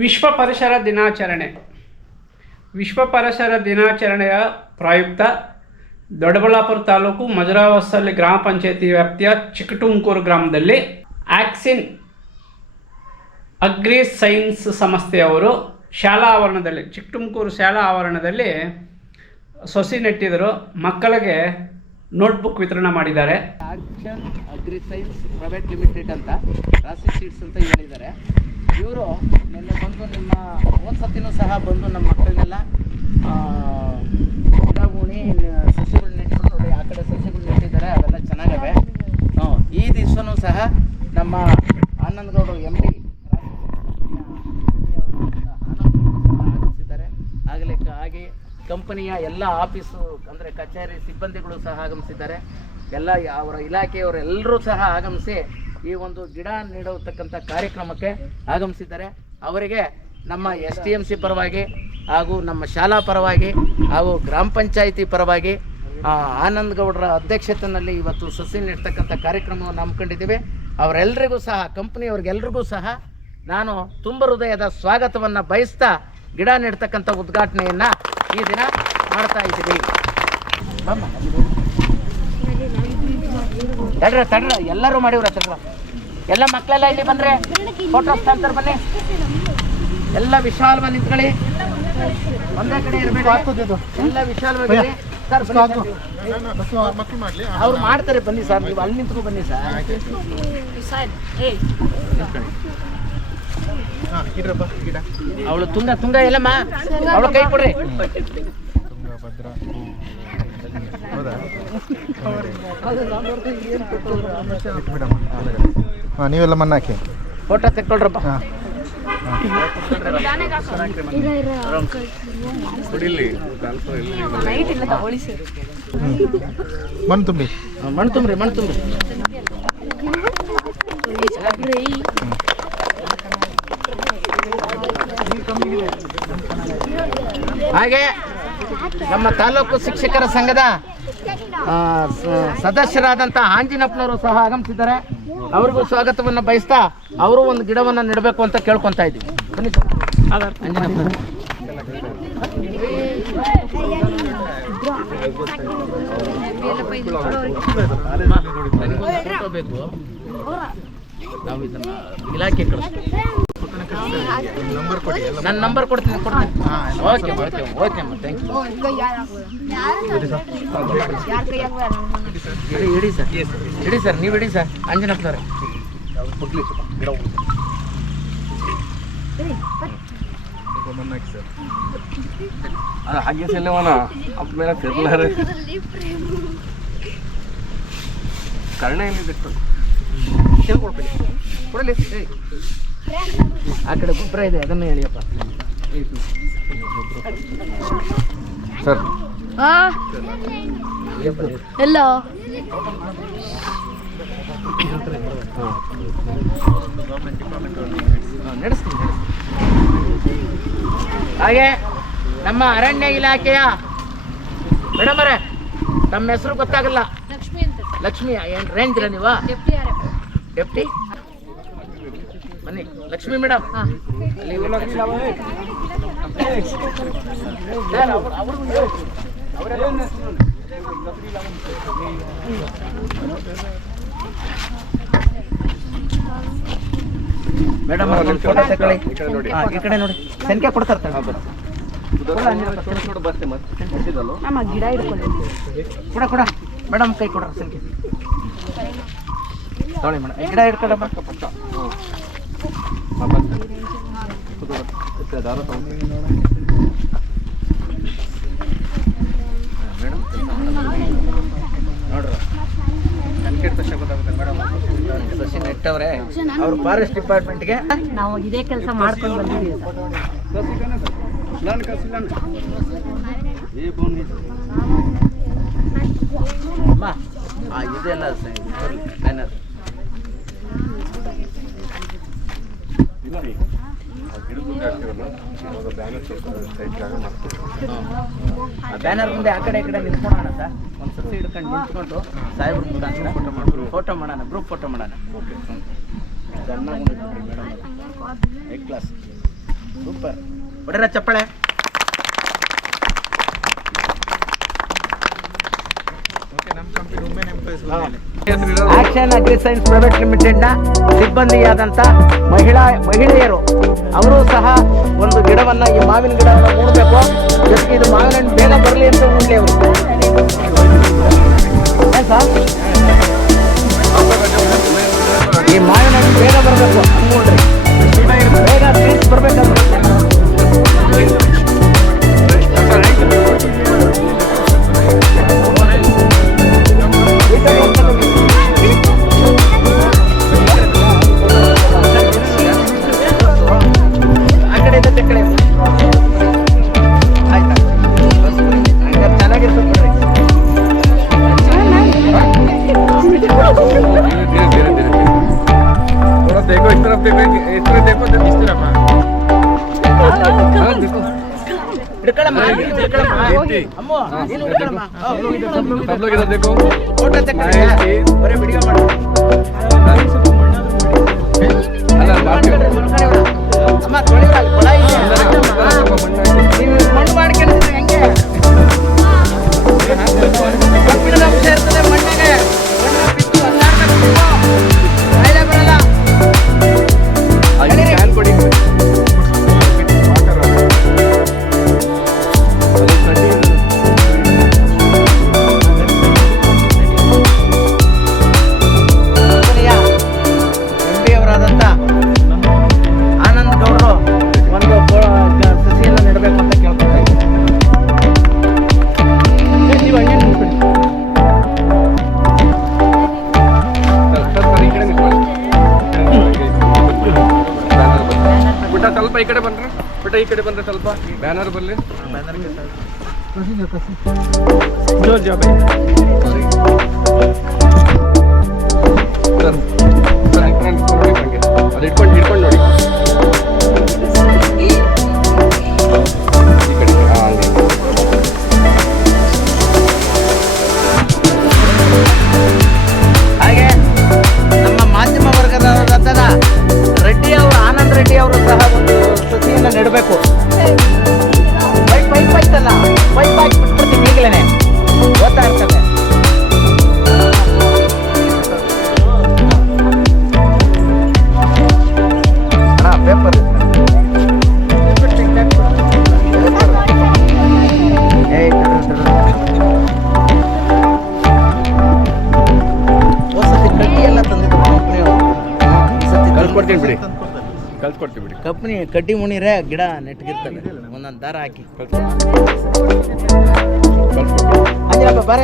ವಿಶ್ವ ಪರಿಸರ ದಿನಾಚರಣೆ. ವಿಶ್ವ ಪರಿಸರ ದಿನಾಚರಣೆಯ ಪ್ರಯುಕ್ತ ದೊಡ್ಡಬಳ್ಳಾಪುರ ತಾಲೂಕು ಮಜರಾವಸಲ್ಲಿ ಗ್ರಾಮ ಪಂಚಾಯತಿ ವ್ಯಾಪ್ತಿಯ ಚಿಕ್ಕಟುಂಕೂರು ಗ್ರಾಮದಲ್ಲಿ ಆಕ್ಸಿನ್ ಅಗ್ರಿ ಸೈನ್ಸ್ ಸಂಸ್ಥೆಯವರು ಶಾಲಾ ಆವರಣದಲ್ಲಿ, ಚಿಕ್ಕಟುಂಕೂರು ಶಾಲಾ ಆವರಣದಲ್ಲಿ ಸೊಸಿ ನೆಟ್ಟಿದರು ಮಕ್ಕಳಿಗೆ ನೋಟ್ಬುಕ್ ವಿತರಣೆ ಮಾಡಿದ್ದಾರೆ. Action agri science private limited ಅಂತ ರಾಸಿ ಸೀಡ್ಸ್ ಅಂತ ಹೇಳಿದ್ದಾರೆ. ಇವರು ನಿನ್ನೆ ಬಂದು ನಿಮ್ಮ ಒಂದು ಸತಿನೂ ಸಹ ಬಂದು ನಮ್ಮ ಮಕ್ಕಳನ್ನೆಲ್ಲ ಆ, ಗಿಡ ಉಣಿ ನ- ಸಸಿಗಳು ನೆಟ್ಟಿದ್ರು ನೋಡಿ ಆ ಕಡೆ ಸಸಿಗಳು ನೆಟ್ಟಿದ್ದಾರೆ. ಅವೆಲ್ಲ ಚೆನ್ನಾಗವೆ. ಹ್ಞೂ ಈ ದಿವಸನೂ ಸಹ ನಮ್ಮ ಆನಂದಗೌಡರು ಎಂ ಡಿ ಆಗಮಿಸಿದ್ದಾರೆ ಆಗಲೇ ಹಾಗೆ ಕಂಪನಿಯ ಎಲ್ಲ ಆಫೀಸು ಅಂದರೆ ಕಚೇರಿ ಸಿಬ್ಬಂದಿಗಳು ಸಹ ಆಗಮಿಸಿದ್ದಾರೆ. ಎಲ್ಲ ಅವರ ಇಲಾಖೆಯವರೆಲ್ಲರೂ ಸಹ ಆಗಮಿಸಿ ಈ ಒಂದು ಗಿಡ ನೀಡತಕ್ಕಂಥ ಕಾರ್ಯಕ್ರಮಕ್ಕೆ ಆಗಮಿಸಿದ್ದಾರೆ ಅವರಿಗೆ ನಮ್ಮ ಎಸ್ ಟಿ ಎಂ ಸಿ ಪರವಾಗಿ ಹಾಗೂ ನಮ್ಮ ಶಾಲಾ ಪರವಾಗಿ ಹಾಗೂ ಗ್ರಾಮ ಪಂಚಾಯಿತಿ ಪರವಾಗಿ ಆನಂದ್ ಗೌಡರ ಅಧ್ಯಕ್ಷತೆಯಲ್ಲಿ ಇವತ್ತು ಸಸಿ ನೀಡ್ತಕ್ಕಂಥ ಕಾರ್ಯಕ್ರಮವನ್ನು ಹಮ್ಮಿಕೊಂಡಿದ್ದೀವಿ ಅವರೆಲ್ಲರಿಗೂ ಸಹ, ಕಂಪ್ನಿಯವ್ರಿಗೆಲ್ರಿಗೂ ಸಹ ನಾನು ತುಂಬ ಹೃದಯದ ಸ್ವಾಗತವನ್ನು ಬಯಸ್ತಾ ಗಿಡ ನೆಡ್ತಕ್ಕಂಥ ಉದ್ಘಾಟನೆಯನ್ನು ಈ ದಿನ ಮಾಡ್ತಾ ಇದ್ದೀವಿ. ತಡ್ರ ತಡ್ರ. ಎಲ್ಲರೂ ಮಾಡಿವ್ರ ತಡ್ರ ಎಲ್ಲ ಮಕ್ಕಳೆಲ್ಲ ಇಲ್ಲಿ ಬಂದ್ರೆ ಫೋಟೋ ಅಂತಾರೆ ಬನ್ನಿ. ಎಲ್ಲ ವಿಶಾಲವಾಗಿ ನಿಂತ್ಕೊಳ್ಳಿ. ಒಂದೇ ಕಡೆ ಇರಬೇಡಿ. ಎಲ್ಲ ವಿಶಾಲವಾಗಿ ಇರಿ. ಸರ್ ಬನ್ನಿ ಸರ್. ಅವ್ರು ಮಾಡ್ತಾರೆ ಬನ್ನಿ ಸರ್. ನೀವು ಅಲ್ಲಿ ನಿಂತ್ಕೊ ಬನ್ನಿ ಸರ್. ಅವಳು ತುಂಗ ತುಂಗ ಎಲ್ಲಮ್ಮ. ಅವಳು ಕೈ ಕೊಡ್ರಿ. ಹಾಂ ನೀವೆಲ್ಲ ಹಾಕಿ. ಫೋಟೋ ತೆಕ್ಕೊಳ್ರಪ್ಪ. ಹಾಂ. ಮಣ್ಣು ತುಂಬಿ. ಮಣ್ಣು ತುಂಬ್ರಿ ಮಣ್ಣು ತುಂಬ್ರಿ. ಹಾಗೆ. ನಮ್ಮ ತಾಲೂಕು ಶಿಕ್ಷಕರ ಸಂಘದ ಸದಸ್ಯರಾದಂಥ ಆಂಜಿನಪ್ಪನವರು ಸಹ ಆಗಮಿಸಿದ್ದಾರೆ. ಅವ್ರಿಗೂ ಸ್ವಾಗತವನ್ನು ಬಯಸ್ತಾ ಅವರು ಒಂದು ಗಿಡವನ್ನು ನೆಡಬೇಕು ಅಂತ ಕೇಳ್ಕೊತಾ ಇದ್ದೀವಿ. ನಾವು ಇಲಾಖೆ ಕಳಿಸ್ತೀವಿ. ನನ್ನ ನಂಬರ್ ಕೊಡ್ತೀನಿ ಕೊಡ್ತೀನಿ. ಓಕೆ ಓಕೆ ಓಕೆ ಅಮ್ಮ ಥ್ಯಾಂಕ್ ಯು ಇಡಿ ಇಡಿ ಸರ್. ಇಡಿ ಸರ್ ನೀವು ಇಡಿ ಸರ್. ಅಂಜನಪ್ಪನವ್ರೆ ಹಾಗೆ ಸೆಲ್ಲವನ ಅಪ್ಪ ಮೇಲೆ ತಿರ್ಲಾರೆ ಕರ್ಣ ಎಲ್ಲಿದೆ ಕೊಡಲಿ ಏಯ್. ಆ ಕಡೆ ಗೊಬ್ಬರ ಇದೆ ಅದನ್ನು ಹೇಳಿಯಪ್ಪ ಸರ್. ಎಲ್ಲೋ? ಹಾ, ನಡೆಸ್ತೀನಿ. ಹಾಗೆ ನಮ್ಮ ಅರಣ್ಯ ಇಲಾಖೆಯ ಮೇಡಮರೇ ಅವರೇ ತಮ್ಮ ಹೆಸರು ಗೊತ್ತಾಗಲ್ಲ. ಲಕ್ಷ್ಮಿ ಅಂತ. ಲಕ್ಷ್ಮಿ ಏನು ರೇಂಜ್ರ ನೀವಾ? ಡೆಪ್ಟಿ ಬನ್ನಿ ಲಕ್ಷ್ಮಿ ಮೇಡಮ್ ಮೇಡಮ್ ಒಂದು ಫೋಟೋ ತಗೊಳ್ಳಿ ಹಾ, ಈ ಕಡೆ ನೋಡಿ. ಸಂಖ್ಯೆ ಕೊಡ್ತಾರೆ ನಮ್ಮ ಗಿಡ ಹಿಡ್ಕೊಂಡು. ಕೊಡ ಕೊಡ. ಮೇಡಮ್ ಕೈ ಕೊಡ್ರ ಸಂಖ್ಯೆ. ತಗೊಳ್ಳಿ ಮೇಡಮ್ ಗಿಡ ಹಿಡ್ಕೊಳಮ್ಮ ಸಸಿ ನೆಟ್ಟವ್ರೆ ಅವ್ರು ಫಾರೆಸ್ಟ್ ಡಿಪಾರ್ಟ್ಮೆಂಟ್ಗೆ ನಾವು ಇದೇ ಕೆಲಸ ಮಾಡ್ಕೊಂಡು ಬಂದಿದ್ದೀವಿ ಅಮ್ಮ ಇದೆಲ್ಲ ಬ್ಯಾನರ್ ಇಲ್ಲಿ ಬ್ಯಾನರ್ ಬ್ಯಾನರ್ ಮುಂದೆ ಆ ಕಡೆ ಈ ಕಡೆ ನಿಂತ್ಕೊಳ್ಳೋಣ ಸರ್. ಒಂದು ಸರ್ತಿ ಹಿಡ್ಕೊಂಡು ನಿಂತ್ಕೊಂಡು ಸಾಹೇಬ್ರ ಮುಂದೆ ಫೋಟೋ ಮಾಡೋಣ ಮಾಡೋಣ ಗ್ರೂಪ್ ಫೋಟೋ ಮಾಡೋಣ. ಓಕೆ ಸಣ್ಣ ಮೇಡಮ್ ಎ ಕ್ಲಾಸ್ ಸೂಪರ್. ಹೊಡೆರ ಚಪ್ಪಳೆ? ಆಕ್ಷನ್ ಅಗ್ರಿ ಸೈನ್ಸ್ ಪ್ರೈವೇಟ್ ಲಿಮಿಟೆಡ್ನ ಸಿಬ್ಬಂದಿಯಾದಂಥ ಮಹಿಳಾ, ಮಹಿಳೆಯರು, ಅವರು ಸಹ ಒಂದು ಗಿಡವನ್ನು ಈ ಮಾವಿನ ಗಿಡವನ್ನು ಮೂಡಬೇಕು. ಜೊತೆಗೆ ಇದು ಮಾವಿನ ಹಣ್ಣು ಬೇಗ ಬರಲಿ ಅಂತ ಮೂಡಲಿ ಅವರು. ಈ ಮಾವಿನ ಹಣ್ಣು ಬೇಗ ಬರಬೇಕು. ಮೂಡ್ರಿ ಬೇಗ ಬರಬೇಕಂತ देखो इस तरफ देखो इस तरफ देखो तो इस तरफ हाँ देखो सब लोग इधर देखो फोटो चेक करो अरे वीडियो बना अल्लाह बात करो ಅಮ್ಮ ತೊಳಿವಲ್ಲಿ ಕೊಳ ಮಣ್ಣು ಮಾಡ್ಕೊಂಡಿದ್ರೆ ಹೆಂಗೆ ಕಬ್ಬಿಣದ ಅಂಶ ಇರ್ತದೆ ಮಣ್ಣಿಗೆ ಮಣ್ಣು ಬಿದ್ದು ¿Qué es lo que ಕಡ್ಡಿ ಮುಣಿರೆ ಗಿಡ ನೆಟ್ಗಿರ್ತದೆ ಒಂದೊಂದು ದಾರ ಹಾಕಿ. ಬರ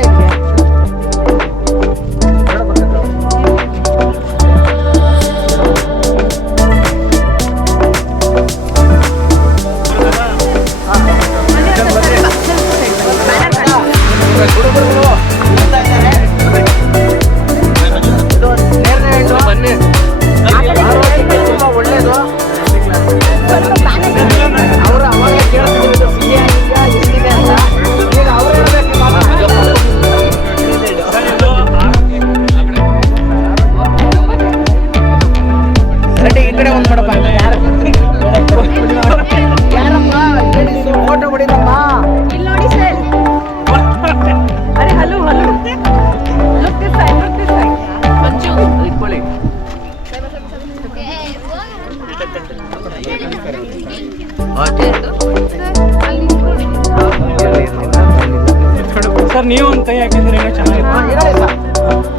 ಸರ್ ನೀವು ಅಂತ ಕೈ ಹಾಕಿದ್ರೆ ಚೆನ್ನಾಗಿದೆ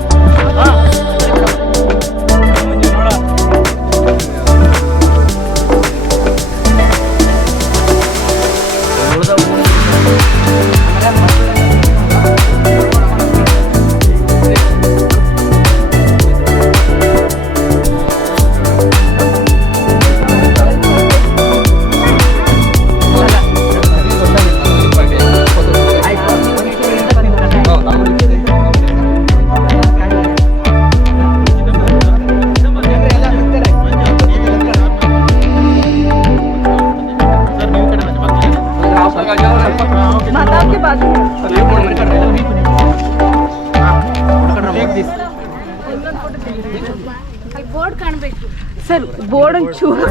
ದಿಸ್ ಅಲ್ಲಿ ಬೋರ್ಡ್ ಕಾಣಬೇಕು ಸರ್ ಬೋರ್ಡ್ ಒಂದು ಚೂರು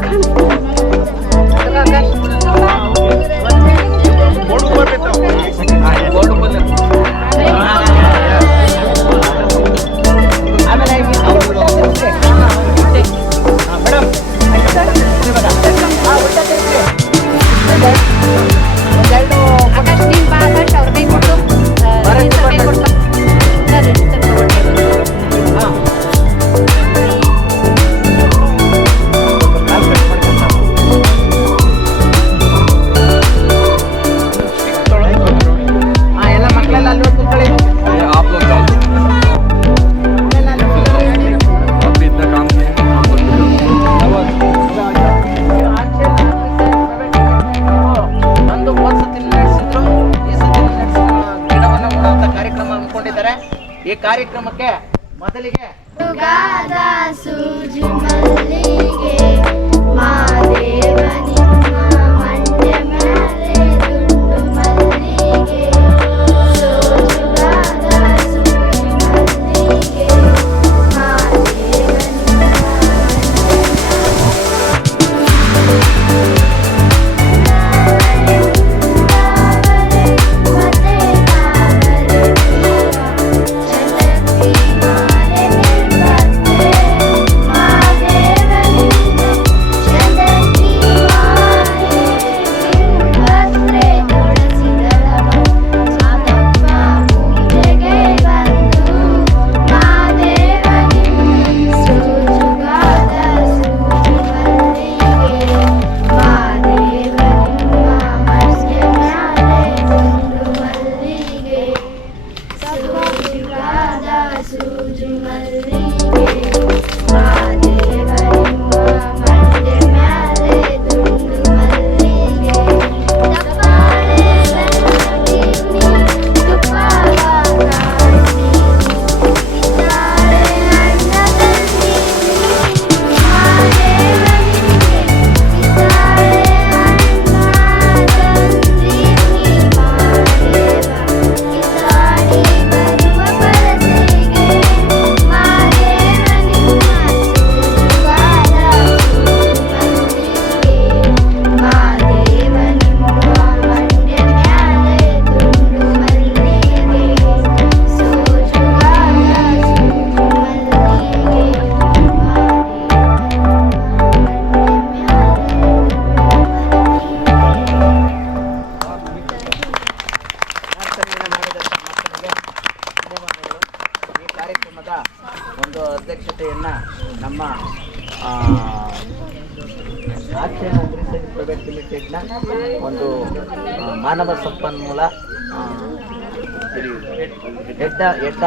ಮೇಡಮ್ ಕಾರ್ಯಕ್ರಮಕ್ಕೆ ಮೊದಲಿಗೆ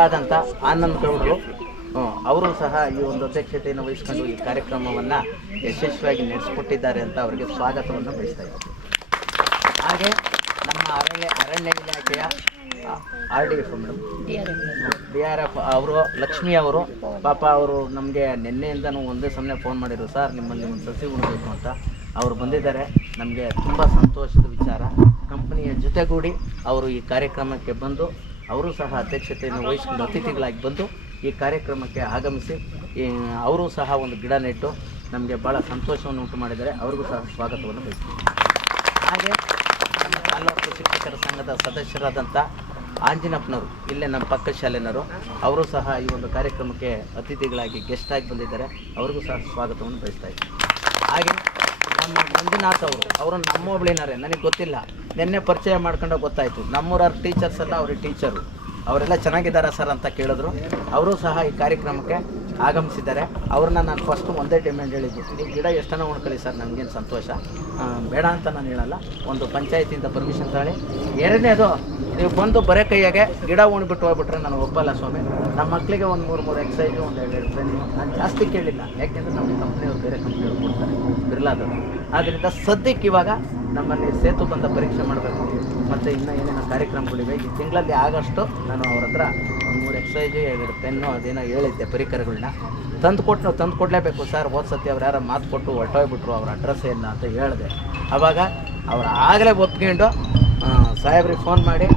ಆದಂಥ ಆನಂದ್ ಗೌಡರು. ಅವರು ಸಹ ಈ ಒಂದು ಅಧ್ಯಕ್ಷತೆಯನ್ನು ವಹಿಸಿಕೊಂಡು ಈ ಕಾರ್ಯಕ್ರಮವನ್ನು ಯಶಸ್ವಿಯಾಗಿ ನಡೆಸಿಕೊಟ್ಟಿದ್ದಾರೆ ಅಂತ ಅವರಿಗೆ ಸ್ವಾಗತವನ್ನು ಬಯಸ್ತಾ ಇದ್ದೀವಿ ಹಾಗೆ ನಮ್ಮ ಅರಣ್ಯ ಅರಣ್ಯ ಇಲಾಖೆಯ R D F madam D R F, ಅವರು, ಲಕ್ಷ್ಮಿ ಅವರು, ಪಾಪ ಅವರು ನಮಗೆ ನಿನ್ನೆಯಿಂದನೂ ಒಂದೇ ಸಮಯ ಫೋನ್ ಮಾಡಿದ್ರು, ಸರ್, ನಿಮ್ಮಲ್ಲಿ ಒಂದು ಸಸಿ ಉಣಬೇಕು ಅಂತ. ಅವರು ಬಂದಿದ್ದಾರೆ. ನಮಗೆ ತುಂಬ ಸಂತೋಷದ ವಿಚಾರ. ಕಂಪನಿಯ ಜೊತೆಗೂಡಿ ಅವರು ಈ ಕಾರ್ಯಕ್ರಮಕ್ಕೆ ಬಂದು ಅವರು ಸಹ ಅಧ್ಯಕ್ಷತೆಯನ್ನು ವಹಿಸಿಕೊಂಡು ಅತಿಥಿಗಳಾಗಿ ಬಂದು ಈ ಕಾರ್ಯಕ್ರಮಕ್ಕೆ ಆಗಮಿಸಿ ಈ ಅವರು ಸಹ ಒಂದು ಗಿಡ ನೆಟ್ಟು ನಮಗೆ ಭಾಳ ಸಂತೋಷವನ್ನು ಉಂಟು ಮಾಡಿದ್ದಾರೆ. ಅವ್ರಿಗೂ ಸಹ ಸ್ವಾಗತವನ್ನು ಬಯಸ್ತೀವಿ ಹಾಗೆ ನಮ್ಮ ತಾಲೂಕು ಶಿಕ್ಷಕರ ಸಂಘದ ಸದಸ್ಯರಾದಂಥ ಆಂಜಿನಪ್ಪನವರು ಇಲ್ಲೇ ನಮ್ಮ ಪಕ್ಕ ಶಾಲೆನವರು ಅವರು ಸಹ ಈ ಒಂದು ಕಾರ್ಯಕ್ರಮಕ್ಕೆ ಅತಿಥಿಗಳಾಗಿ ಗೆಸ್ಟ್ ಆಗಿ ಬಂದಿದ್ದಾರೆ. ಅವ್ರಿಗೂ ಸಹ ಸ್ವಾಗತವನ್ನು ಬಯಸ್ತಾ ಇದ್ದೀವಿ ಹಾಗೆ ನಮ್ಮ ಮಂಜುನಾಥ್ ಅವರು ಅವರು ನಮ್ಮ ಒಬ್ಳಿನಾರೆ ನನಗೆ ಗೊತ್ತಿಲ್ಲ. ನಿನ್ನೆ ಪರಿಚಯ ಮಾಡ್ಕೊಂಡಾಗ ಗೊತ್ತಾಯಿತು. ನಮ್ಮೂರ ಟೀಚರ್ಸ್ ಎಲ್ಲ ಅವ್ರಿಗೆ ಟೀಚರು ಅವರೆಲ್ಲ ಚೆನ್ನಾಗಿದ್ದಾರಾ ಸರ್ ಅಂತ ಕೇಳಿದ್ರು. ಅವರು ಸಹ ಈ ಕಾರ್ಯಕ್ರಮಕ್ಕೆ ಆಗಮಿಸಿದ್ದಾರೆ. ಅವ್ರನ್ನ ನಾನು ಫಸ್ಟು ಒಂದೇ ಡಿಮ್ಯಾಂಡ್ ಹೇಳಿದ್ದು. ನೀವು ಗಿಡ ಎಷ್ಟನ ಉಣ್ಕೊಳ್ಳಿ ಸರ್ ನನಗೇನು ಸಂತೋಷ. ಬೇಡ ಅಂತ ನಾನು ಹೇಳಲ್ಲ. ಒಂದು ಪಂಚಾಯತಿಯಿಂದ ಪರ್ಮಿಷನ್ ತಗೊಳ್ಳಿ ಎರಡನೇದು, ನೀವು ಬಂದು ಬರೇ ಕೈಯಾಗೆ ಗಿಡ ಉಣ್ಬಿಟ್ಟು ಹೋಗ್ಬಿಟ್ರೆ ನಾನು ಒಪ್ಪಲ್ಲ ಸ್ವಾಮಿ. ನಮ್ಮ ಮಕ್ಕಳಿಗೆ ಒಂದು ಮೂರು ಮೂರು ಎಕ್ಸೈಜು ಒಂದು ಎರಡು ಎರಡು ಪೆನ್ನು ನಾನು ಜಾಸ್ತಿ ಕೇಳಿಲ್ಲ. ಯಾಕೆಂದರೆ ನಮ್ಮ ಕಂಪ್ನಿಯವ್ರು ಬೇರೆ ಕಂಪ್ನಿಯವ್ರು ಕೊಡ್ತಾರೆ. ಬಿರ್ಲಾದವರು. ಆದ್ದರಿಂದ ಸದ್ಯಕ್ಕೆ ಇವಾಗ ನಮ್ಮಲ್ಲಿ ಸೇತು ಬಂದ ಪರೀಕ್ಷೆ ಮಾಡಬೇಕು. ಮತ್ತು ಇನ್ನೂ ಏನೇನು ಕಾರ್ಯಕ್ರಮಗಳಿವೆ. ಈ ತಿಂಗಳಲ್ಲಿ ಆಗಷ್ಟು ನಾನು ಅವ್ರ ಹತ್ರ ಒಂದು ಮೂರು ಎಕ್ಸೈಜು ಎರಡು ಪೆನ್ನು ಅದೇನೋ ಹೇಳಿದ್ದೆ ಪರಿಕರಗಳನ್ನ ತಂದು ಕೊಟ್ಟು ನಾವು ತಂದು ಕೊಡಲೇಬೇಕು ಸರ್. ಸತಿ ಅವ್ರು ಯಾರೋ ಮಾತು ಕೊಟ್ಟು ಹೊಟ್ಟೋಗ್ಬಿಟ್ರು ಅವ್ರ ಅಡ್ರೆಸ್ ಏನು ಅಂತ ಹೇಳಿದೆ. ಆವಾಗ ಅವ್ರು ಆಗಲೇ ಒಪ್ಕೊಂಡು ಸಾಹೇಬ್ರಿಗೆ ಫೋನ್ ಮಾಡಿ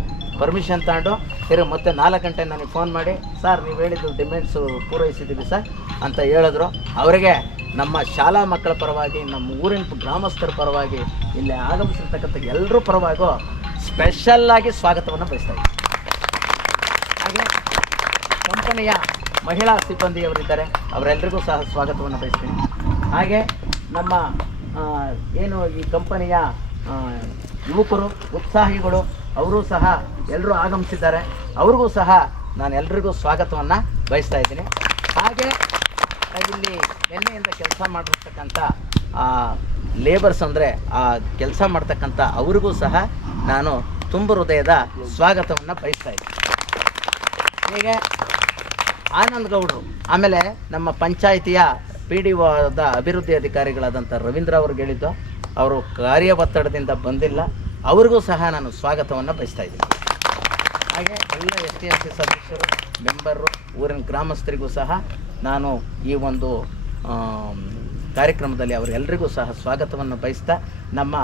ಪರ್ಮಿಷನ್ ತಗೊಂಡು ತಿರು ಮತ್ತೆ ನಾಲ್ಕು ಗಂಟೆ ನನಗೆ ಫೋನ್ ಮಾಡಿ. ಸರ್, ನೀವು ಹೇಳಿದ್ದು ಡಿಮ್ಯಾಂಡ್ಸು ಪೂರೈಸಿದ್ದೀವಿ ಸರ್, ಅಂತ ಹೇಳಿದ್ರು. ಅವರಿಗೆ ನಮ್ಮ ಶಾಲಾ ಮಕ್ಕಳ ಪರವಾಗಿ, ನಮ್ಮ ಊರಿನ ಗ್ರಾಮಸ್ಥರ ಪರವಾಗಿ, ಇಲ್ಲಿ ಆಗಮಿಸಿರ್ತಕ್ಕಂಥ ಎಲ್ಲರೂ ಪರವಾಗೂ ಸ್ಪೆಷಲ್ಲಾಗಿ ಸ್ವಾಗತವನ್ನು ಬಯಸ್ತಾ ಇದ್ದೀನಿ. ಹಾಗೆ ಕಂಪನಿಯ ಮಹಿಳಾ ಸಿಬ್ಬಂದಿಯವರಿದ್ದಾರೆ ಅವರೆಲ್ಲರಿಗೂ ಸಹ ಸ್ವಾಗತವನ್ನು ಬಯಸ್ತೀನಿ. ಹಾಗೆ ನಮ್ಮ ಏನು ಈ ಕಂಪನಿಯ ಯುವಕರು, ಉತ್ಸಾಹಿಗಳು ಅವರು ಸಹ ಎಲ್ಲರೂ ಆಗಮಿಸಿದ್ದಾರೆ. ಅವ್ರಿಗೂ ಸಹ ನಾನು ಎಲ್ರಿಗೂ ಸ್ವಾಗತವನ್ನು ಬಯಸ್ತಾ ಇದ್ದೀನಿ. ಹಾಗೆ ಇಲ್ಲಿ ನೆನ್ನೆಯಿಂದ ಕೆಲಸ ಮಾಡಿರ್ತಕ್ಕಂಥ ಲೇಬರ್ಸ್ ಅಂದರೆ, ಆ, ಕೆಲಸ ಮಾಡ್ತಕ್ಕಂಥ ಅವ್ರಿಗೂ ಸಹ ನಾನು ತುಂಬ ಹೃದಯದ ಸ್ವಾಗತವನ್ನು ಬಯಸ್ತಾ ಇದ್ದೀನಿ. ಹೀಗೆ ಆನಂದ್ ಗೌಡ್ರು, ಆಮೇಲೆ ನಮ್ಮ ಪಂಚಾಯಿತಿಯ ಪಿ ಡಿ ಒದ ಅಭಿವೃದ್ಧಿ ಅಧಿಕಾರಿಗಳಾದಂಥ ರವೀಂದ್ರ ಅವ್ರಿಗೆ ಹೇಳಿದ್ದು, ಅವರು ಕಾರ್ಯ ಒತ್ತಡದಿಂದ ಬಂದಿಲ್ಲ. ಅವ್ರಿಗೂ ಸಹ ನಾನು ಸ್ವಾಗತವನ್ನು ಬಯಸ್ತಾ ಇದ್ದೀನಿ. ಹಾಗೆ ಎಲ್ಲ ಎಸ್ ಟಿ ಎಸ್ ಸಿ ಸದಸ್ಯರು, ಮೆಂಬರು, ಊರಿನ ಗ್ರಾಮಸ್ಥರಿಗೂ ಸಹ ನಾನು ಈ ಒಂದು ಕಾರ್ಯಕ್ರಮದಲ್ಲಿ ಅವರೆಲ್ಲರಿಗೂ ಸಹ ಸ್ವಾಗತವನ್ನು ಬಯಸ್ತಾ ನಮ್ಮ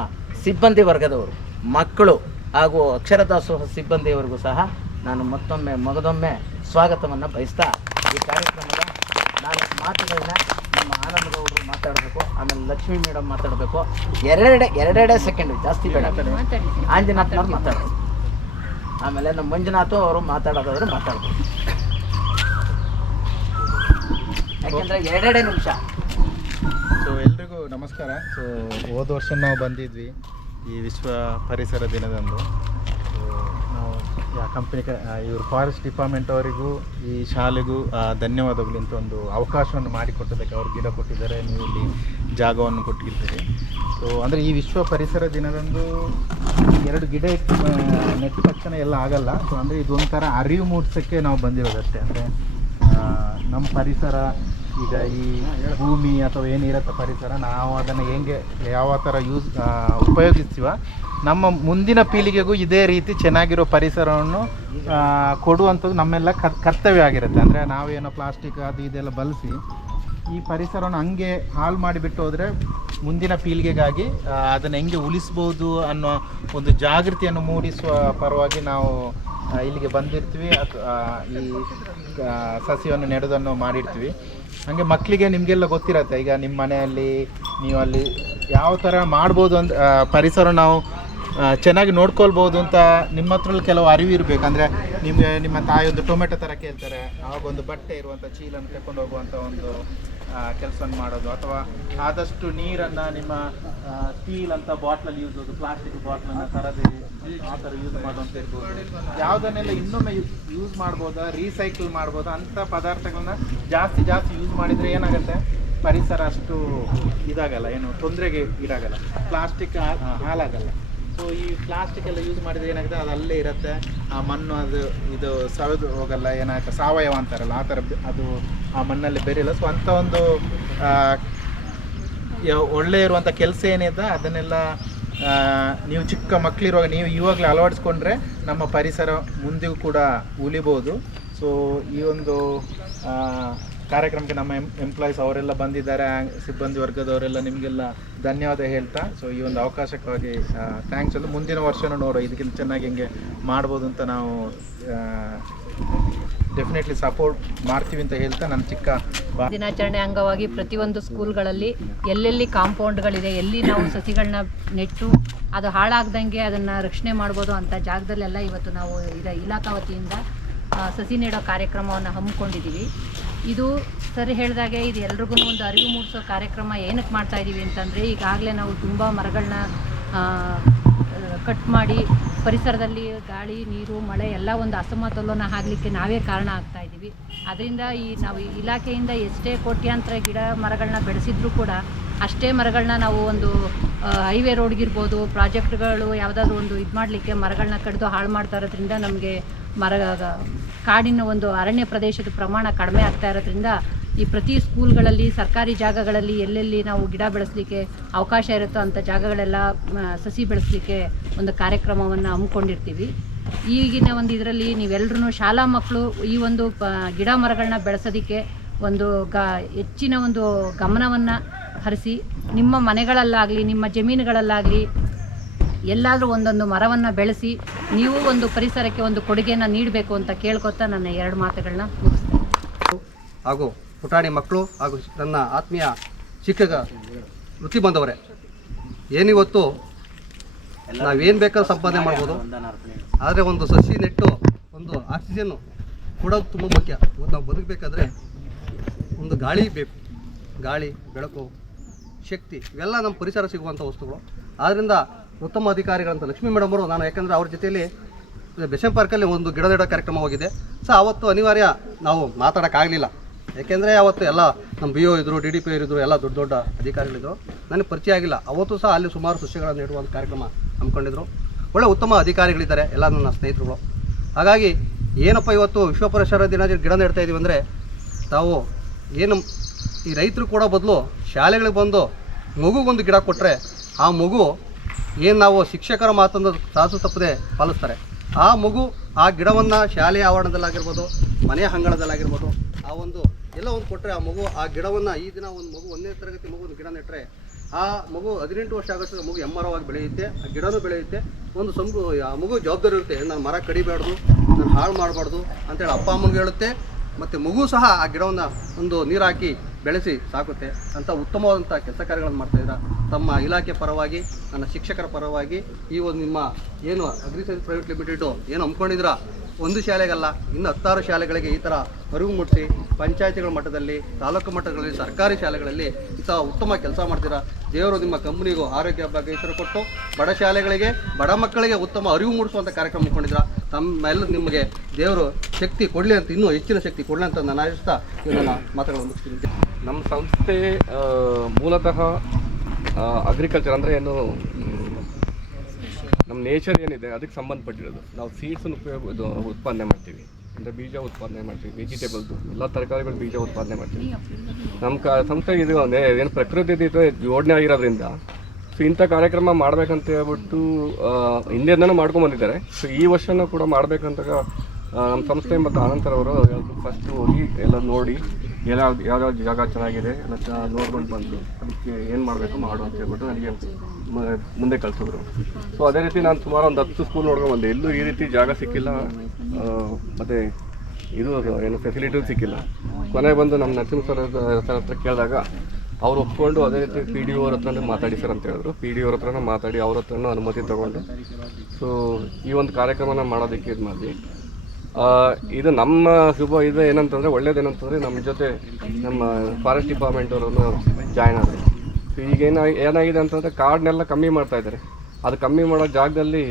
ಸಿಬ್ಬಂದಿ ವರ್ಗದವರು, ಮಕ್ಕಳು ಹಾಗೂ ಅಕ್ಷರದಾಸೋಹ ಸಿಬ್ಬಂದಿಯವರಿಗೂ ಸಹ ನಾನು ಮತ್ತೊಮ್ಮೆ, ಮಗದೊಮ್ಮೆ ಸ್ವಾಗತವನ್ನು ಬಯಸ್ತಾ ಈ ಕಾರ್ಯಕ್ರಮದ ನಾಲ್ಕು ಮಾತುಗಳನ್ನ ನಮ್ಮ ಆನಂದಗೌಡರು ಮಾತಾಡಬೇಕು ಆಮೇಲೆ ಲಕ್ಷ್ಮಿ ಮೇಡಮ್ ಮಾತಾಡಬೇಕು. ಎರಡೆ ಎರಡೆರಡೆ ಸೆಕೆಂಡ್ ಜಾಸ್ತಿ ಬೇಡ. ಆಂಜನಾಥ್ನವ್ರು ಮಾತಾಡೋದು ಆಮೇಲೆ ನಮ್ಮ ಮಂಜುನಾಥ್ ಅವರು ಮಾತಾಡೋದಾದ್ರೆ ಮಾತಾಡ್ಬೋದು ಯಾಕೆಂದ್ರೆ ಎರಡೆರಡೆ ನಿಮಿಷ. ಸೊ ಎಲ್ರಿಗೂ ನಮಸ್ಕಾರ. ಸೊ ಹೋದ ವರ್ಷ ನಾವು ಬಂದಿದ್ವಿ ಈ ವಿಶ್ವ ಪರಿಸರ ದಿನದಂದು. ಕಂಪ್ನಿ ಇವರು ಫಾರೆಸ್ಟ್ ಡಿಪಾರ್ಟ್ಮೆಂಟ್ ಅವರಿಗೂ ಈ ಶಾಲೆಗೂ ಆ, ಧನ್ಯವಾದಗಳು ಅಂತ ಒಂದು ಅವಕಾಶವನ್ನು ಮಾಡಿಕೊಟ್ಟದಕ್ಕೆ ಅವ್ರು ಗಿಡ ಕೊಟ್ಟಿದ್ದಾರೆ ನೀವು ಇಲ್ಲಿ ಜಾಗವನ್ನು ಕೊಟ್ಟಿದ್ದೀರಿ. ಸೊ ಅಂದರೆ ಈ ವಿಶ್ವ ಪರಿಸರ ದಿನದಂದು ಎರಡು ಗಿಡ ಆ, ನೆಟ್ಟ ತಕ್ಷಣ ಎಲ್ಲ ಆಗಲ್ಲ. ಸೊ ಅಂದರೆ ಇದೊಂಥರ ಅರಿವು ಮೂಡಿಸೋಕ್ಕೆ ನಾವು ಬಂದಿರೋದಷ್ಟೇ. ಅಂದರೆ ನಮ್ಮ ಪರಿಸರ ಈಗ ಈ ಭೂಮಿ ಅಥವಾ ಏನಿರುತ್ತೆ ಪರಿಸರ ನಾವು ಅದನ್ನು ಹೆಂಗೆ ಯಾವ ಥರ ಯೂಸ್ ಉಪಯೋಗಿಸ್ತೀವ ನಮ್ಮ ಮುಂದಿನ ಪೀಳಿಗೆಗೂ ಇದೇ ರೀತಿ ಚೆನ್ನಾಗಿರೋ ಪರಿಸರವನ್ನು ಕೊಡುವಂಥದ್ದು ನಮ್ಮೆಲ್ಲ ಕರ್ತವ್ಯ ಆಗಿರುತ್ತೆ. ಅಂದರೆ ನಾವೇನೋ ಪ್ಲಾಸ್ಟಿಕ್ ಅದು ಇದೆಲ್ಲ ಬಳಸಿ ಈ ಪರಿಸರವನ್ನು ಹಂಗೆ ಹಾಳು ಮಾಡಿಬಿಟ್ಟು ಹೋದರೆ ಮುಂದಿನ ಪೀಳಿಗೆಗಾಗಿ ಅದನ್ನು ಹೆಂಗೆ ಉಳಿಸ್ಬೋದು ಅನ್ನೋ ಒಂದು ಜಾಗೃತಿಯನ್ನು ಮೂಡಿಸುವ ಪರವಾಗಿ ನಾವು ಇಲ್ಲಿಗೆ ಬಂದಿರ್ತೀವಿ. ಈ ಸಸಿಯನ್ನು ನೆಡೋದನ್ನು ಮಾಡಿರ್ತೀವಿ. ಹಾಗೆ ಮಕ್ಕಳಿಗೆ ನಿಮಗೆಲ್ಲ ಗೊತ್ತಿರತ್ತೆ. ಈಗ ನಿಮ್ಮ ಮನೆಯಲ್ಲಿ ನೀವು ಅಲ್ಲಿ ಯಾವ ಥರ ಮಾಡ್ಬೋದು ಅಂತ ಪರಿಸರ ನಾವು ಚೆನ್ನಾಗಿ ನೋಡ್ಕೊಳ್ಬೋದು ಅಂತ ನಿಮ್ಮ ಹತ್ರಲ್ಲಿ ಕೆಲವು ಅರಿವು ಇರಬೇಕು. ಅಂದರೆ ನಿಮಗೆ ನಿಮ್ಮ ತಾಯಿ ಒಂದು ಟೊಮೆಟೊ ಥರ ಕೇಳ್ತಾರೆ. ಆವಾಗ ಒಂದು ಬಟ್ಟೆ ಇರುವಂಥ ಚೀಲನ್ನು ತಗೊಂಡು ಹೋಗುವಂಥ ಒಂದು ಕೆಲಸವನ್ನು ಮಾಡೋದು. ಅಥವಾ ಆದಷ್ಟು ನೀರನ್ನು ನಿಮ್ಮ ಸ್ಟೀಲ್ ಅಂತ ಬಾಟ್ಲಲ್ಲಿ ಯೂಸ್ ಮಾಡೋದು ಪ್ಲಾಸ್ಟಿಕ್ ಬಾಟ್ಲನ್ನು ತರದೆ ಆ ಥರ ಯೂಸ್ ಮಾಡುವಂಥ ಇರ್ಬೋದು. ಯಾವುದನ್ನೆಲ್ಲ ಇನ್ನೊಮ್ಮೆ ಯೂಸ್ ಮಾಡ್ಬೋದಾ ರೀಸೈಕಲ್ ಮಾಡ್ಬೋದಾ ಅಂಥ ಪದಾರ್ಥಗಳನ್ನ ಜಾಸ್ತಿ ಜಾಸ್ತಿ ಯೂಸ್ ಮಾಡಿದರೆ ಏನಾಗುತ್ತೆ? ಪರಿಸರ ಅಷ್ಟು ಇದಾಗಲ್ಲ, ಏನು ತೊಂದರೆಗೆ ಇದಾಗಲ್ಲ ಪ್ಲಾಸ್ಟಿಕ್ ಹಾಳಾಗಲ್ಲ. ಸೊ ಈ ಪ್ಲಾಸ್ಟಿಕ್ ಎಲ್ಲ ಯೂಸ್ ಮಾಡಿದ್ರೆ ಏನಾಗುತ್ತೆ? ಅದು ಅಲ್ಲೇ ಇರುತ್ತೆ. ಆ ಮಣ್ಣು ಅದು, ಇದು ಸವೆದು ಹೋಗಲ್ಲ, ಏನಾಗುತ್ತೆ? ಸಾವಯವ ಅಂತಾರಲ್ಲ, ಆ ಥರ ಅದು ಆ ಮಣ್ಣಲ್ಲಿ ಬೆರೆಯಲ್ಲ. ಸೊ ಅಂಥ ಒಂದು ಒಳ್ಳೆ ಇರುವಂಥ ಕೆಲಸ ಏನಿದೆ, ಅದನ್ನೆಲ್ಲ ನೀವು ಚಿಕ್ಕ ಮಕ್ಕಳಿರುವಾಗ ನೀವು ಇವಾಗಲೇ ಅಳವಡಿಸ್ಕೊಂಡ್ರೆ ನಮ್ಮ ಪರಿಸರ ಮುಂದಿಗೂ ಕೂಡ ಉಳಿಬೋದು. ಸೊ ಈ ಒಂದು ಕಾರ್ಯಕ್ರಮಕ್ಕೆ ನಮ್ಮ ಎಂ ಎಂಪ್ಲಾಯೀಸ್ ಅವರೆಲ್ಲ ಬಂದಿದ್ದಾರೆ ಸಿಬ್ಬಂದಿ ವರ್ಗದವರೆಲ್ಲ ನಿಮಗೆಲ್ಲ ಧನ್ಯವಾದ ಹೇಳ್ತಾ ಸೊ ಈ ಒಂದು ಅವಕಾಶಕ್ಕಾಗಿ ಥ್ಯಾಂಕ್ಸ್ ಅಂತ ಮುಂದಿನ ವರ್ಷನೂ ನೋಡೋ ಇದಕ್ಕಿಂತ ಚೆನ್ನಾಗಿ ಹೆಂಗೆ ಮಾಡ್ಬೋದು ಅಂತ ನಾವು ಡೆಫಿನೆಟ್ಲಿ ಸಪೋರ್ಟ್ ಮಾಡ್ತೀವಿ ಅಂತ ಹೇಳ್ತಾ ನನ್ನ ಚಿಕ್ಕ ದಿನಾಚರಣೆ ಅಂಗವಾಗಿ ಪ್ರತಿಯೊಂದು ಸ್ಕೂಲ್ಗಳಲ್ಲಿ ಎಲ್ಲೆಲ್ಲಿ ಕಾಂಪೌಂಡ್ಗಳಿದೆ, ಎಲ್ಲಿ ನಾವು ಸಸಿಗಳನ್ನ ನೆಟ್ಟು ಅದು ಹಾಳಾಗ್ದಂಗೆ ಅದನ್ನು ರಕ್ಷಣೆ ಮಾಡ್ಬೋದು ಅಂತ ಜಾಗದಲ್ಲೆಲ್ಲ ಇವತ್ತು ನಾವು ಇದ ಇಲಾಖಾ ವತಿಯಿಂದ ಸಸಿ ನೆಡೋ ಕಾರ್ಯಕ್ರಮವನ್ನು ಹಮ್ಮಿಕೊಂಡಿದ್ದೀವಿ. ಇದು ಸರಿ ಹೇಳಿದಾಗೆ ಇದು ಎಲ್ರಿಗೂ ಒಂದು ಅರಿವು ಮೂಡಿಸೋ ಕಾರ್ಯಕ್ರಮ ಏನಕ್ಕೆ ಮಾಡ್ತಾ ಇದ್ದೀವಿ ಅಂತಂದರೆ, ಈಗಾಗಲೇ ನಾವು ತುಂಬ ಮರಗಳನ್ನ ಕಟ್ ಮಾಡಿ ಪರಿಸರದಲ್ಲಿ ಗಾಳಿ, ನೀರು, ಮಳೆ ಎಲ್ಲ ಒಂದು ಅಸಮತೋಲನ ಆಗಲಿಕ್ಕೆ ನಾವೇ ಕಾರಣ ಆಗ್ತಾ ಇದ್ದೀವಿ ಅದರಿಂದ ಈ ನಾವು ಇಲಾಖೆಯಿಂದ ಎಷ್ಟೇ ಕೋಟ್ಯಾಂತರ ಗಿಡ ಮರಗಳನ್ನ ಬೆಳೆಸಿದ್ರು ಕೂಡ ಅಷ್ಟೇ ಮರಗಳನ್ನ ನಾವು ಒಂದು ಹೈವೇ ರೋಡ್ಗಿರ್ಬೋದು ಪ್ರಾಜೆಕ್ಟ್ಗಳು ಯಾವುದಾದ್ರು ಒಂದು ಇದು ಮಾಡಲಿಕ್ಕೆ ಮರಗಳನ್ನ ಕಡಿದು ಹಾಳು ಮಾಡ್ತಾ ಇರೋದ್ರಿಂದ ನಮಗೆ ಮರ ಕಾಡಿನ ಒಂದು ಅರಣ್ಯ ಪ್ರದೇಶದ ಪ್ರಮಾಣ ಕಡಿಮೆ ಆಗ್ತಾ ಇರೋದ್ರಿಂದ ಈ ಪ್ರತಿ ಸ್ಕೂಲ್ಗಳಲ್ಲಿ, ಸರ್ಕಾರಿ ಜಾಗಗಳಲ್ಲಿ ಎಲ್ಲೆಲ್ಲಿ ನಾವು ಗಿಡ ಬೆಳೆಸಲಿಕ್ಕೆ ಅವಕಾಶ ಇರುತ್ತೋ ಅಂಥ ಜಾಗಗಳೆಲ್ಲ ಸಸಿ ಬೆಳೆಸಲಿಕ್ಕೆ ಒಂದು ಕಾರ್ಯಕ್ರಮವನ್ನು ಹಮ್ಮಿಕೊಂಡಿರ್ತೀವಿ. ಈಗಿನ ಒಂದು ಇದರಲ್ಲಿ ನೀವೆಲ್ಲರೂ ಶಾಲಾ ಮಕ್ಕಳು ಈ ಒಂದು ಗಿಡ ಮರಗಳನ್ನ ಬೆಳೆಸೋದಕ್ಕೆ ಒಂದು ಗ, ಹೆಚ್ಚಿನ ಒಂದು ಗಮನವನ್ನು ಹರಿಸಿ ನಿಮ್ಮ ಮನೆಗಳಲ್ಲಾಗಲಿ, ನಿಮ್ಮ ಜಮೀನುಗಳಲ್ಲಾಗಲಿ ಎಲ್ಲಾದರೂ ಒಂದೊಂದು ಮರವನ್ನು ಬೆಳೆಸಿ ನೀವು ಒಂದು ಪರಿಸರಕ್ಕೆ ಒಂದು ಕೊಡುಗೆಯನ್ನು ನೀಡಬೇಕು ಅಂತ ಕೇಳ್ಕೊತಾ ನನ್ನ ಎರಡು ಮಾತುಗಳನ್ನ ಮುಗಿಸ್ತೇನೆ. ಹಾಗೂ ಪುಟಾಣಿ ಮಕ್ಕಳು ಹಾಗೂ ನನ್ನ ಆತ್ಮೀಯ ಶಿಕ್ಷಕ ವೃತ್ತಿ ಬಂದವರೇ, ಏನಿವತ್ತು ನಾವೇನು ಬೇಕಾದ್ರೂ ಸಂಪಾದನೆ ಮಾಡ್ಬೋದು. ಆದರೆ ಒಂದು ಸಸಿ ನೆಟ್ಟು ಒಂದು ಆಕ್ಸಿಜನ್ನು ಕೊಡೋದು ತುಂಬ ಮುಖ್ಯ. ನಾವು ಬದುಕಬೇಕಾದ್ರೆ ಒಂದು ಗಾಳಿ ಬೇಕು. ಗಾಳಿ, ಬೆಳಕು, ಶಕ್ತಿ ಇವೆಲ್ಲ ನಮ್ಮ ಪರಿಸರ ಸಿಗುವಂಥ ವಸ್ತುಗಳು. ಆದ್ದರಿಂದ ಉತ್ತಮ ಅಧಿಕಾರಿಗಳಂತ ಲಕ್ಷ್ಮೀ ಮೇಡಮ್ ಅವರು, ನಾನು ಯಾಕಂದರೆ ಅವ್ರ ಜೊತೆಯಲ್ಲಿ ಬೆಸೆಂ ಪಾರ್ಕಲ್ಲಿ ಒಂದು ಗಿಡ ನೆಡೋ ಕಾರ್ಯಕ್ರಮ ಹೋಗಿದೆ. ಸೊ, ಅವತ್ತು ಅನಿವಾರ್ಯ ನಾವು ಮಾತಾಡೋಕ್ಕಾಗಲಿಲ್ಲ. ಯಾಕೆಂದರೆ ಅವತ್ತು ಎಲ್ಲ ನಮ್ಮ ಬಿ ಒ ಇದ್ದರು ಡಿ ಡಿ ಪಿ ಇದ್ರು, ಎಲ್ಲ ದೊಡ್ಡ ದೊಡ್ಡ ಅಧಿಕಾರಿಗಳಿದ್ರು. ನನಗೆ ಪರಿಚಯ ಆಗಿಲ್ಲ. ಅವತ್ತು ಸಹ ಅಲ್ಲಿ ಸುಮಾರು ಸಸ್ಯಗಳನ್ನು ನೆಡುವಂಥ ಕಾರ್ಯಕ್ರಮ ಹಮ್ಮಿಕೊಂಡಿದ್ರು. ಒಳ್ಳೆ ಉತ್ತಮ ಅಧಿಕಾರಿಗಳಿದ್ದಾರೆ ಎಲ್ಲ ನನ್ನ ಸ್ನೇಹಿತರುಗಳು. ಹಾಗಾಗಿ ಏನಪ್ಪ ಇವತ್ತು ವಿಶ್ವ ಪರಿಸರ ದಿನ ಗಿಡ ನೆಡ್ತಾ ಇದೀವಿ ಅಂದರೆ ತಾವು ಏನು ಈ ರೈತರು ಕೂಡ ಬದಲು ಶಾಲೆಗಳಿಗೆ ಬಂದು ಮಗುಗೊಂದು ಗಿಡ ಕೊಟ್ಟರೆ ಆ ಮಗು ಏನು ನಾವು ಶಿಕ್ಷಕರ ಮಾತನ್ನು ಸಾಸು ತಪ್ಪದೆ ಪಾಲಿಸ್ತಾರೆ? ಆ ಮಗು, ಆ ಗಿಡವನ್ನು ಶಾಲೆಯ ಆವರಣದಲ್ಲಾಗಿರ್ಬೋದು ಮನೆಯ ಅಂಗಳದಲ್ಲಾಗಿರ್ಬೋದು ಆ ಒಂದು ಎಲ್ಲ ಒಂದು ಕೊಟ್ಟರೆ ಆ ಮಗು, ಆ ಗಿಡವನ್ನು ಈ ದಿನ ಒಂದು ಮಗು, ಒಂದನೇ ತರಗತಿ ಮಗು ಒಂದು ಗಿಡ ನೆಟ್ಟರೆ ಆ ಮಗು ಹದಿನೆಂಟು ವರ್ಷ ಆಗೋಷ್ಟು ಮಗು ಎಮ್ಮರವಾಗಿ ಬೆಳೆಯುತ್ತೆ, ಆ ಗಿಡನೂ ಬೆಳೆಯುತ್ತೆ, ಒಂದು ಸಂಗು ಆ ಮಗು ಜವಾಬ್ದಾರಿ ಇರುತ್ತೆ ನಾನು ಮರ ಕಡಿಬಾರ್ದು ನಾನು ಹಾಳು ಮಾಡಬಾರ್ದು ಅಂತೇಳಿ ಅಪ್ಪ ಅಮ್ಮನಿಗೆ ಹೇಳುತ್ತೆ, ಮತ್ತು ಮಗು ಸಹ ಆ ಗಿಡವನ್ನು ಒಂದು ನೀರು ಹಾಕಿ ಬೆಳೆಸಿ ಸಾಕುತ್ತೆ. ಅಂತ ಉತ್ತಮವಾದಂಥ ಕೆಲಸ ಕಾರ್ಯಗಳನ್ನು ಮಾಡ್ತಾಯಿದ್ದೀರಾ ತಮ್ಮ ಇಲಾಖೆ ಪರವಾಗಿ, ನನ್ನ ಶಿಕ್ಷಕರ ಪರವಾಗಿ ಈ ಒಂದು ನಿಮ್ಮ ಏನು ಅಗ್ರಿಸೈನ್ಸ್ ಪ್ರೈವೇಟ್ ಲಿಮಿಟೆಡು ಏನು ಹಮ್ಮಿಕೊಂಡಿದ್ದೀರಾ? ಒಂದು ಶಾಲೆಗಲ್ಲ, ಇನ್ನು ಹತ್ತಾರು ಶಾಲೆಗಳಿಗೆ ಈ ಥರ ಅರಿವು ಮೂಡಿಸಿ ಪಂಚಾಯತಿಗಳ ಮಟ್ಟದಲ್ಲಿ, ತಾಲೂಕು ಮಟ್ಟಗಳಲ್ಲಿ, ಸರ್ಕಾರಿ ಶಾಲೆಗಳಲ್ಲಿ ಇಂಥ ಉತ್ತಮ ಕೆಲಸ ಮಾಡ್ತೀರಾ? ದೇವರು ನಿಮ್ಮ ಕಂಪ್ನಿಗೂ ಆರೋಗ್ಯ ಹೆಸರು ಕೊಟ್ಟು, ಬಡ ಶಾಲೆಗಳಿಗೆ, ಬಡ ಮಕ್ಕಳಿಗೆ ಉತ್ತಮ ಅರಿವು ಮೂಡಿಸುವಂಥ ಕಾರ್ಯಕ್ರಮ ಹಮ್ಮಿಕೊಂಡಿದ್ದೀರಾ ತಮ್ಮೆಲ್ಲ ನಿಮಗೆ ದೇವರು ಶಕ್ತಿ ಕೊಡಲಿ ಅಂತ, ಇನ್ನೂ ಹೆಚ್ಚಿನ ಶಕ್ತಿ ಕೊಡಲಿ ಅಂತ ನಾನು ಆಶಿಸ್ತಾ ನನ್ನ ಮಾತುಗಳನ್ನು ನಮ್ಮ ಸಂಸ್ಥೆ ಮೂಲತಃ ಅಗ್ರಿಕಲ್ಚರ್ ಅಂದರೆ ಏನು? ನಮ್ಮ ನೇಚರ್ ಏನಿದೆ, ಅದಕ್ಕೆ ಸಂಬಂಧಪಟ್ಟಿರೋದು. ನಾವು ಸೀಡ್ಸನ್ನು ಉಪಯೋಗ, ಇದು ಉತ್ಪಾದನೆ ಮಾಡ್ತೀವಿ. ಅಂದರೆ ಬೀಜ ಉತ್ಪಾದನೆ ಮಾಡ್ತೀವಿ ವೆಜಿಟೇಬಲ್ದು ಎಲ್ಲ ತರಕಾರಿಗಳು ಬೀಜ ಉತ್ಪಾದನೆ ಮಾಡ್ತೀವಿ. ನಮ್ಮ ಕ, ಸಂಸ್ಥೆ ಇದು ಏನು ಪ್ರಕೃತಿ ಜೋಡಣೆ ಆಗಿರೋದ್ರಿಂದ ಸೊ ಇಂಥ ಕಾರ್ಯಕ್ರಮ ಮಾಡಬೇಕಂತ ಹೇಳ್ಬಿಟ್ಟು ಹಿಂದೆಯಿಂದನೂ ಮಾಡ್ಕೊಂಡು ಬಂದಿದ್ದಾರೆ. ಸೊ ಈ ವರ್ಷನೂ ಕೂಡ ಮಾಡಬೇಕಂತ ನಮ್ಮ ಸಂಸ್ಥೆ ಮತ್ತು ಆನಂತರ ಅವರು ಫಸ್ಟ್ ಹೋಗಿ ಎಲ್ಲ ನೋಡಿ ಯಾವ ಯಾವ್ಯಾವ ಜಾಗ ಚೆನ್ನಾಗಿದೆ ಚ- ನೋಡ್ಕೊಂಡು ಬಂದು ಅದಕ್ಕೆ ಏನು ಮಾಡಬೇಕು ಮಾಡು ಅಂತ ಹೇಳ್ಬಿಟ್ಟು ನನಗೆ ಮುಂದೆ ಕಳಿಸಿದ್ರು. ಸೊ ಅದೇ ರೀತಿ ನಾನು ಸುಮಾರು ಒಂದು ಹತ್ತು ಸ್ಕೂಲ್ ನೋಡ್ಕೊಂಡು ಬಂದೆ. ಎಲ್ಲೂ ಈ ರೀತಿ ಜಾಗ ಸಿಕ್ಕಿಲ್ಲ. ಮತ್ತು ಇದು ಏನು ಫೆಸಿಲಿಟಿ ಸಿಕ್ಕಿಲ್ಲ. ಕೊನೆಗೆ ಬಂದು ನಮ್ಮ ನರಸಿಂಹ ಸರ್ ಸರ್ ಹತ್ರ ಕೇಳಿದಾಗ ಅವ್ರು ಒಪ್ಕೊಂಡು ಅದೇ ರೀತಿ ಪಿ ಡಿ ಅವ್ರ ಹತ್ರನೇ ಮಾತಾಡಿ ಸರ್ ಅಂತ ಹೇಳಿದ್ರು. ಪಿ ಡಿ ಅವ್ರ ಹತ್ರನೇ ಮಾತಾಡಿ ಅವ್ರ ಹತ್ರನೂ ಅನುಮತಿ ತಗೊಂಡು. ಸೊ ಈ ಒಂದು ಕಾರ್ಯಕ್ರಮನ ಮಾಡೋದಕ್ಕೆ ಇದು ಮಾಡಿ ಇದು ನಮ್ಮ ಶುಭ, ಇದು ಏನಂತಂದರೆ ಒಳ್ಳೇದೇನಂತಂದರೆ ನಮ್ಮ ಜೊತೆ ನಮ್ಮ ಫಾರೆಸ್ಟ್ ಡಿಪಾರ್ಟ್ಮೆಂಟ್ ಅವರನ್ನು ಜಾಯ್ನ್ ಆದರು. ಸೊ ಈಗ ಏನ, ಏನಾಗಿದೆ ಅಂತಂದರೆ ಕಾಡನ್ನೆಲ್ಲ ಕಮ್ಮಿ ಮಾಡ್ತಾ ಇದ್ದಾರೆ. ಅದು ಕಮ್ಮಿ ಮಾಡೋ ಜಾಗದಲ್ಲಿ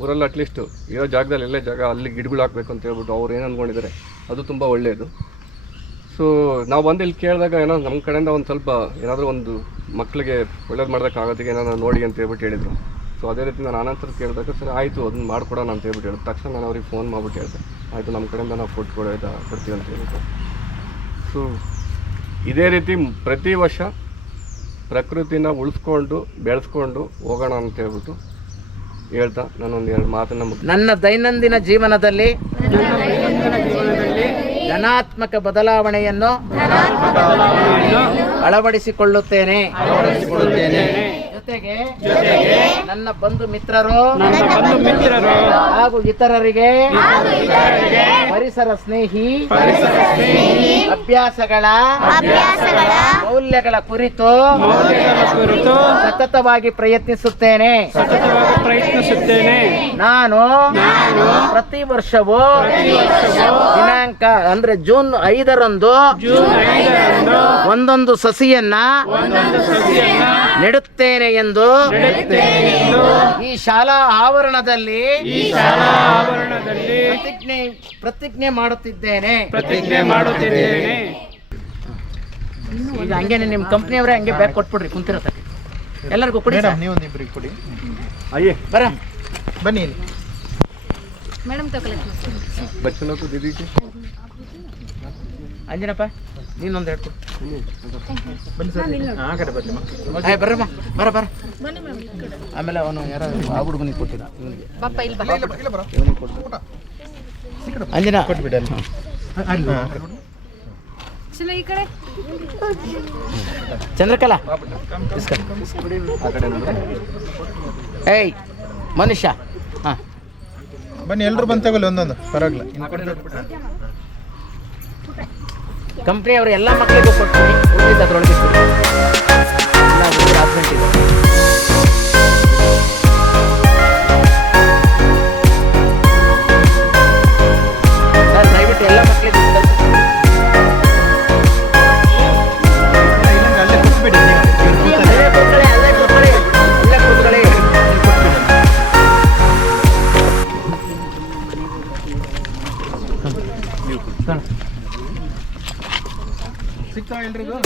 ಊರಲ್ಲಿ ಅಟ್ಲೀಸ್ಟ್ ಇರೋ ಜಾಗದಲ್ಲಿ ಎಲ್ಲೇ ಜಾಗ ಅಲ್ಲಿ ಗಿಡಗಳು ಹಾಕಬೇಕು ಅಂತ ಹೇಳ್ಬಿಟ್ಟು ಅವ್ರು ಏನು ಅಂದ್ಕೊಂಡಿದ್ದಾರೆ ಅದು ತುಂಬ ಒಳ್ಳೆಯದು ಸೊ ನಾವು ಬಂದು ಇಲ್ಲಿ ಕೇಳಿದಾಗ ಏನೋ ನಮ್ಮ ಕಡೆಯಿಂದ ಒಂದು ಸ್ವಲ್ಪ ಏನಾದರೂ ಒಂದು ಮಕ್ಕಳಿಗೆ ಒಳ್ಳೇದು ಮಾಡೋದಕ್ಕಾಗೋದಕ್ಕೆ ಏನಾದ್ರು ನೋಡಿ ಅಂತ ಹೇಳ್ಬಿಟ್ಟು ಹೇಳಿದರು. ಸೊ ಅದೇ ರೀತಿ ನಾನು ಆನಂತರ ಕೇಳಿದಾಗ ಸರಿ ಆಯಿತು ಅದನ್ನ ಮಾಡ್ಕೊಡೋಣ ಅಂತ ಹೇಳ್ಬಿಟ್ಟು ಹೇಳಿದ ತಕ್ಷಣ ನಾನು ಅವ್ರಿಗೆ ಫೋನ್ ಮಾಡ್ಬಿಟ್ಟು ಹೇಳಿದೆ. ಆಯಿತು ನಮ್ಮ ಕಡೆಯಿಂದ ನಾವು ಫುಡ್ ಕೊಡೋದ ಕೊಡ್ತೀವಿ ಅಂತ ಹೇಳಿದ್ರು. ಸೊ ಇದೇ ರೀತಿ ಪ್ರತಿ ವರ್ಷ ಪ್ರಕೃತಿನ ಉಳಿಸ್ಕೊಂಡು ಬೆಳೆಸ್ಕೊಂಡು ಹೋಗೋಣ ಅಂತ ಹೇಳ್ಬಿಟ್ಟು ಹೇಳ್ತಾ ನಾನೊಂದು ಎರಡು ಮಾತನ್ನ. ನನ್ನ ದೈನಂದಿನ ಜೀವನದಲ್ಲಿ ಧನಾತ್ಮಕ ಬದಲಾವಣೆಯನ್ನು ಅಳವಡಿಸಿಕೊಳ್ಳುತ್ತೇನೆ. ಜೊತೆಗೆ ನನ್ನ ಬಂಧು ಮಿತ್ರರು ಮಿತ್ರರು ಹಾಗೂ ಇತರರಿಗೆ ಪರಿಸರ ಸ್ನೇಹಿ ಅಭ್ಯಾಸಗಳ ಮೌಲ್ಯಗಳ ಕುರಿತು ಸತತವಾಗಿ ಪ್ರಯತ್ನಿಸುತ್ತೇನೆ. ಪ್ರಯತ್ನಿಸುತ್ತೇನೆ. ನಾನು ಪ್ರತಿ ವರ್ಷವೂ ದಿನಾಂಕ ಅಂದ್ರೆ ಜೂನ್ ಐದರಂದು ಒಂದೊಂದು ಸಸಿಯನ್ನ ನೆಡುತ್ತೇನೆ ಎಂದು ಈ ಶಾಲಾ ಆವರಣದಲ್ಲಿ ಆವರಣದಲ್ಲಿ ಪ್ರತಿಜ್ಞೆ ಪ್ರತಿಜ್ಞೆ ಮಾಡುತ್ತಿದ್ದೇನೆ. ಪ್ರತಿಜ್ಞೆ ಮಾಡುತ್ತಿದ್ದೇನೆ. ಈಗ ಹಂಗೇನೆ ನಿಮ್ಮ ಕಂಪ್ನಿಯವರೇ ಹಂಗೆ ಬ್ಯಾಗ್ ಕೊಟ್ಬಿಡ್ರಿ ಕುಂತಿರತ್ತೆ. ಎಲ್ಲರಿಗೂ ಕೊಡಿ ನೀವೊಂದಿಬ್ಬರಿಗೆ ಕೊಡಿ. ಕೊಡಿ ಬರ. ಬನ್ನಿ ಮೇಡಮ್ ತಗೊಳ್ಳಿ. ಬಚ್ಚನೋ ತೋ ದೀದಿ ಕಿ ಅಂಜನಪ್ಪ. ನೀನೊಂದು ಹೇಳ್ಕೊಡು ಬನ್ನಿ ಸರ್. ಬರ್ರಮ್ಮ ಬರ ಬರ. ಆಮೇಲೆ ಅವನು ಯಾರೋ ಆ ಹುಡುಗನಿಗೆ ಕೊಟ್ಟಿದ್ದ ಇವನಿಗೆ. ಅಂಜನಾ. ಚಂದ್ರಕಲಾ? ಆ ಕಡೆ ನೋಡು. ಏಯ್ ಮನುಷ್ಯ. ಹಾಂ. ಬನ್ನಿ ಎಲ್ಲರೂ ಬಂತಾಗಲ್ಲ ಒಂದೊಂದು. ಪರವಾಗಿಲ್ಲ. ಕಂಪ್ನಿಯವರು ಎಲ್ಲ ಮಕ್ಕಳಿಗೂ ಕೊಟ್ಟು ಅದರೊಳಗೆ ಅದರೊಳಗೆ ಎಲ್ರಿಗೂ